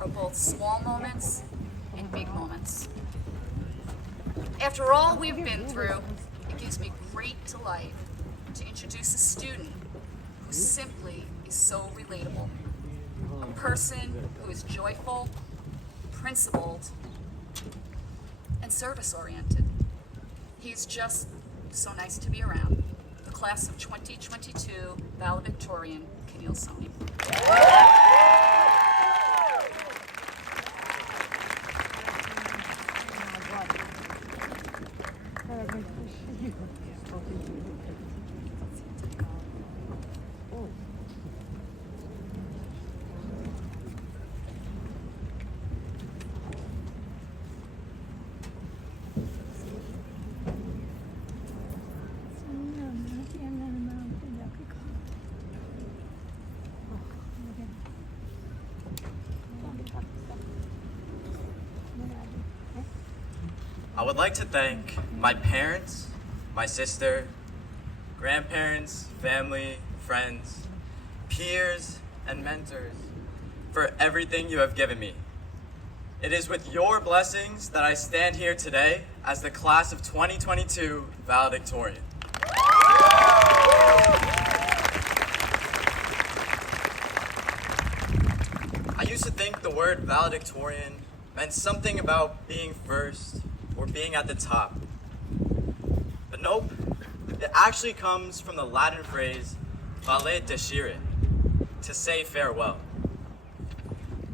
are both small moments and big moments. After all we've been through, it gives me great delight to introduce a student who simply is so relatable. A person who is joyful, principled, and service-oriented. He's just so nice to be around. The class of 2022 Valedictorian, Keneil Soni. I would like to thank my parents, my sister, grandparents, family, friends, peers, and mentors for everything you have given me. It is with your blessings that I stand here today as the class of 2022 Valedictorian. I used to think the word valedictorian meant something about being first or being at the top. But nope, it actually comes from the Latin phrase valedicere, to say farewell.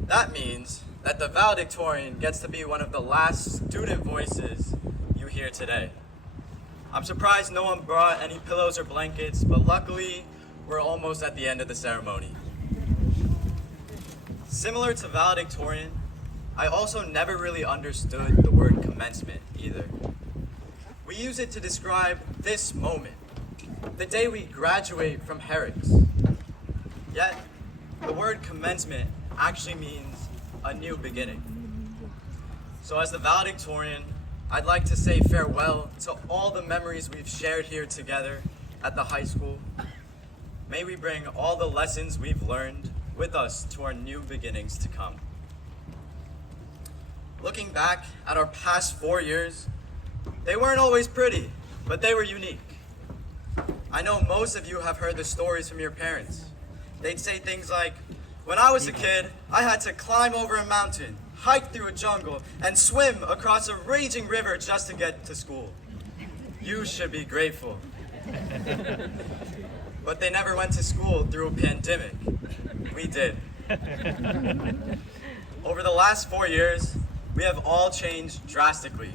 That means that the valedictorian gets to be one of the last student voices you hear today. I'm surprised no one brought any pillows or blankets, but luckily we're almost at the end of the ceremony. Similar to valedictorian, I also never really understood the word commencement either. We use it to describe this moment, the day we graduate from Herricks. Yet, the word commencement actually means a new beginning. So as the valedictorian, I'd like to say farewell to all the memories we've shared here together at the high school. May we bring all the lessons we've learned with us to our new beginnings to come. Looking back at our past 4 years, they weren't always pretty, but they were unique. I know most of you have heard the stories from your parents. They'd say things like, when I was a kid, I had to climb over a mountain, hike through a jungle, and swim across a raging river just to get to school. You should be grateful. But they never went to school through a pandemic. We did. Over the last 4 years, we have all changed drastically.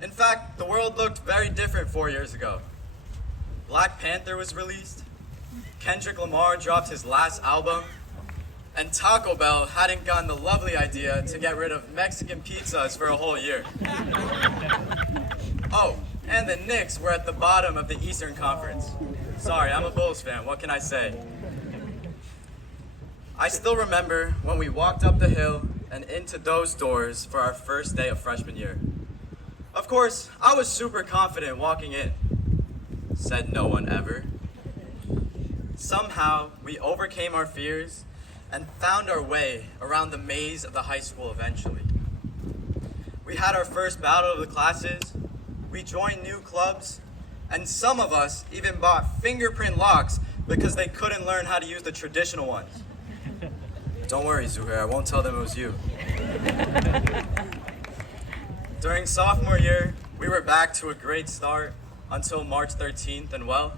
In fact, the world looked very different 4 years ago. Black Panther was released, Kendrick Lamar dropped his last album, and Taco Bell hadn't gotten the lovely idea to get rid of Mexican pizzas for a whole year. Oh, and the Knicks were at the bottom of the Eastern Conference. Sorry, I'm a Bulls fan, what can I say? I still remember when we walked up the hill and into those doors for our first day of freshman year. Of course, I was super confident walking in. Said no one ever. Somehow, we overcame our fears and found our way around the maze of the high school eventually. We had our first battle of the classes, we joined new clubs, and some of us even bought fingerprint locks because they couldn't learn how to use the traditional ones. Don't worry, Zuhair, I won't tell them it was you. During sophomore year, we were back to a great start until March 13th, and well,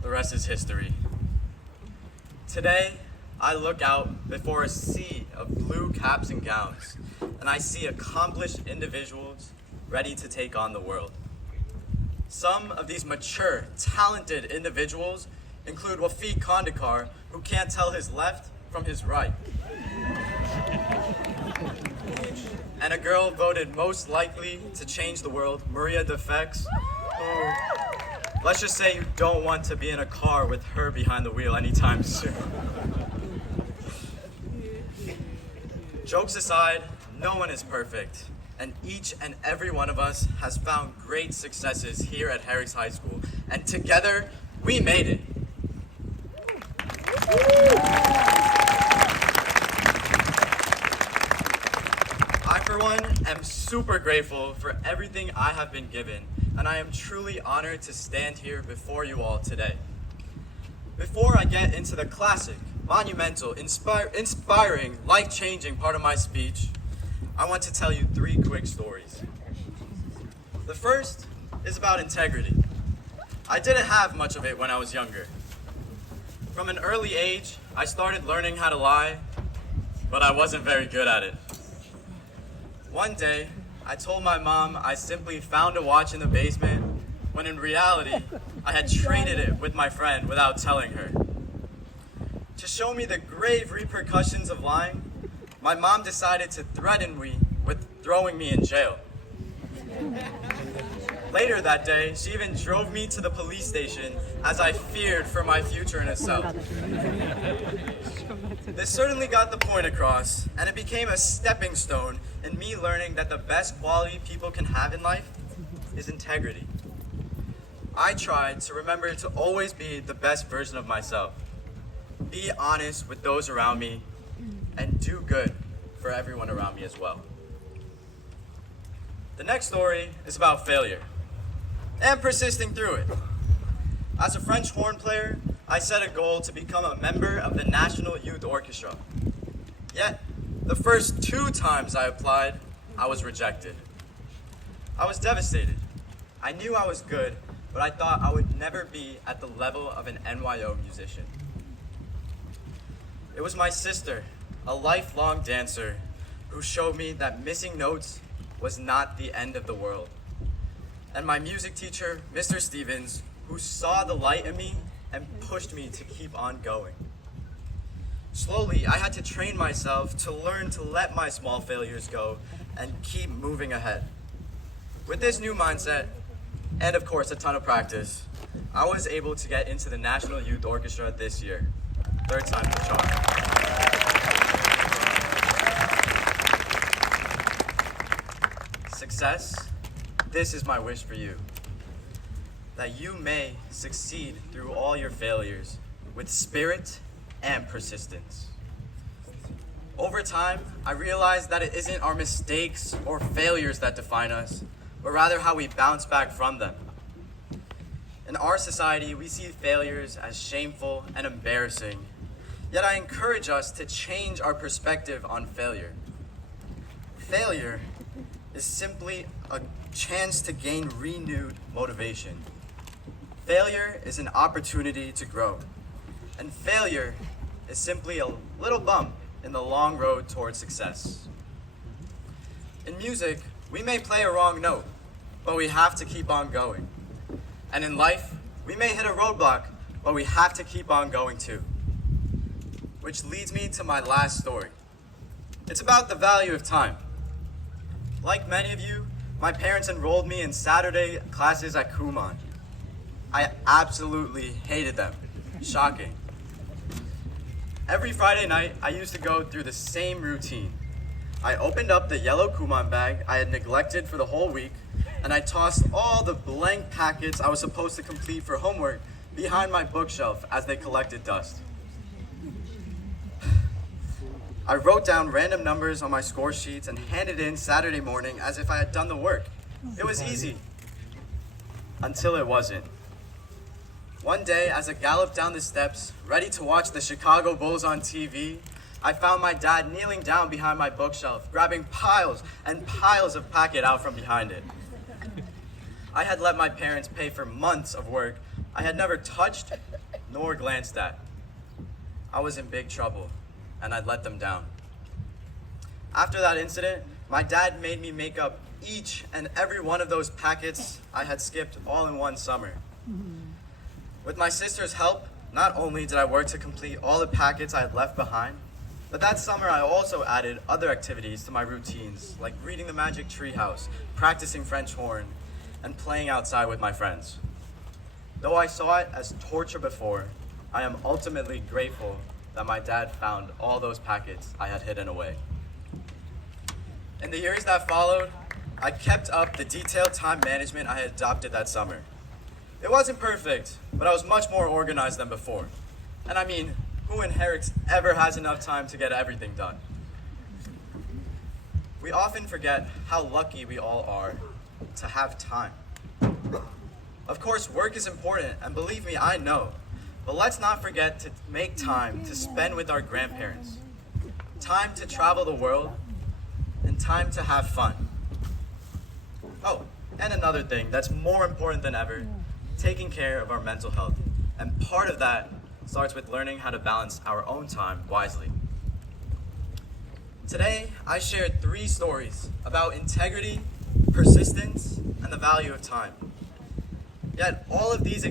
the rest is history. Today, I look out before a sea of blue caps and gowns, and I see accomplished individuals ready to take on the world. Some of these mature, talented individuals include Wafiq Kondakar, who can't tell his left from his right. And a girl voted most likely to change the world, Maria Defects, who, let's just say you don't want to be in a car with her behind the wheel anytime soon. Jokes aside, no one is perfect, and each and every one of us has found great successes here at Herricks High School, and together, we made it. for one, am super grateful for everything I have been given, and I am truly honored to stand here before you all today. Before I get into the classic, monumental, inspiring, life-changing part of my speech, I want to tell you 3 quick stories. The first is about integrity. I didn't have much of it when I was younger. From an early age, I started learning how to lie, but I wasn't very good at it. One day, I told my mom I simply found a watch in the basement, when in reality, I had traded it with my friend without telling her. To show me the grave repercussions of lying, my mom decided to threaten me with throwing me in jail. Later that day, she even drove me to the police station as I feared for my future in a cell. This certainly got the point across, and it became a stepping stone in me learning that the best quality people can have in life is integrity. I tried to remember to always be the best version of myself, be honest with those around me, and do good for everyone around me as well. The next story is about failure and persisting through it. As a French horn player, I set a goal to become a member of the National Youth Orchestra. Yet, the first 2 times I applied, I was rejected. I was devastated. I knew I was good, but I thought I would never be at the level of an NYO musician. It was my sister, a lifelong dancer, who showed me that missing notes was not the end of the world. And my music teacher, Mr. Stevens, who saw the light in me and pushed me to keep on going. Slowly, I had to train myself to learn to let my small failures go and keep moving ahead. With this new mindset, and of course a ton of practice, I was able to get into the National Youth Orchestra this year. 3rd time the charm. Success, this is my wish for you. That you may succeed through all your failures with spirit and persistence. Over time, I realized that it isn't our mistakes or failures that define us, but rather how we bounce back from them. In our society, we see failures as shameful and embarrassing, yet I encourage us to change our perspective on failure. Failure is simply a chance to gain renewed motivation. Failure is an opportunity to grow, and failure is simply a little bump in the long road towards success. In music, we may play a wrong note, but we have to keep on going. And in life, we may hit a roadblock, but we have to keep on going too. Which leads me to my last story. It's about the value of time. Like many of you, my parents enrolled me in Saturday classes at Kumon. I absolutely hated them. Shocking. Every Friday night, I used to go through the same routine. I opened up the yellow Kumon bag I had neglected for the whole week, and I tossed all the blank packets I was supposed to complete for homework behind my bookshelf as they collected dust. I wrote down random numbers on my score sheets and handed in Saturday morning as if I had done the work. It was easy. Until it wasn't. One day, as I galloped down the steps, ready to watch the Chicago Bulls on TV, I found my dad kneeling down behind my bookshelf, grabbing piles and piles of packet out from behind it. I had let my parents pay for months of work I had never touched nor glanced at. I was in big trouble, and I'd let them down. After that incident, my dad made me make up each and every one of those packets I had skipped all in one summer. With my sister's help, not only did I work to complete all the packets I had left behind, but that summer I also added other activities to my routines, like reading the Magic Treehouse, practicing French horn, and playing outside with my friends. Though I saw it as torture before, I am ultimately grateful that my dad found all those packets I had hidden away. In the years that followed, I kept up the detailed time management I had adopted that summer. It wasn't perfect, but I was much more organized than before. And I mean, who in Herricks ever has enough time to get everything done? We often forget how lucky we all are to have time. Of course, work is important, and believe me, I know. But let's not forget to make time to spend with our grandparents, time to travel the world, and time to have fun. Oh, and another thing that's more important than ever, taking care of our mental health. And part of that starts with learning how to balance our own time wisely. Today, I shared 3 stories about integrity, persistence, and the value of time. Yet all of these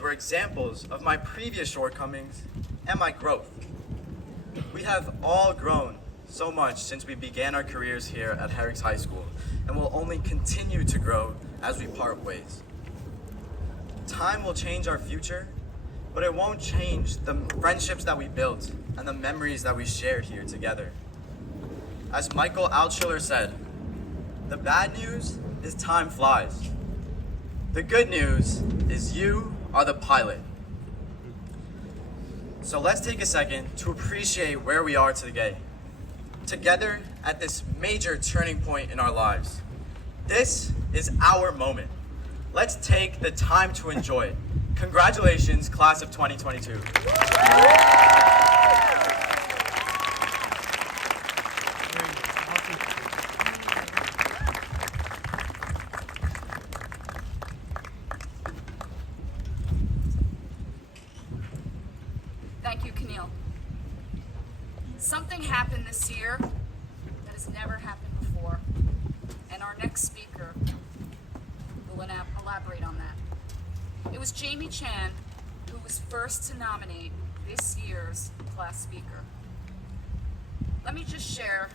were examples of my previous shortcomings and my growth. We have all grown so much since we began our careers here at Herricks High School, and will only continue to grow as we part ways. Time will change our future, but it won't change the friendships that we built and the memories that we shared here together. As Michael Altschiller said, the bad news is time flies. The good news is you are the pilot. So let's take a second to appreciate where we are today, together at this major turning point in our lives. This is our moment. Let's take the time to enjoy it. Congratulations, class of 2022. Thank you, Keneil. Something happened this year that has never happened before, and our next speaker will elaborate on that. It was Jamie Chan who was first to nominate this year's class speaker. Let me just share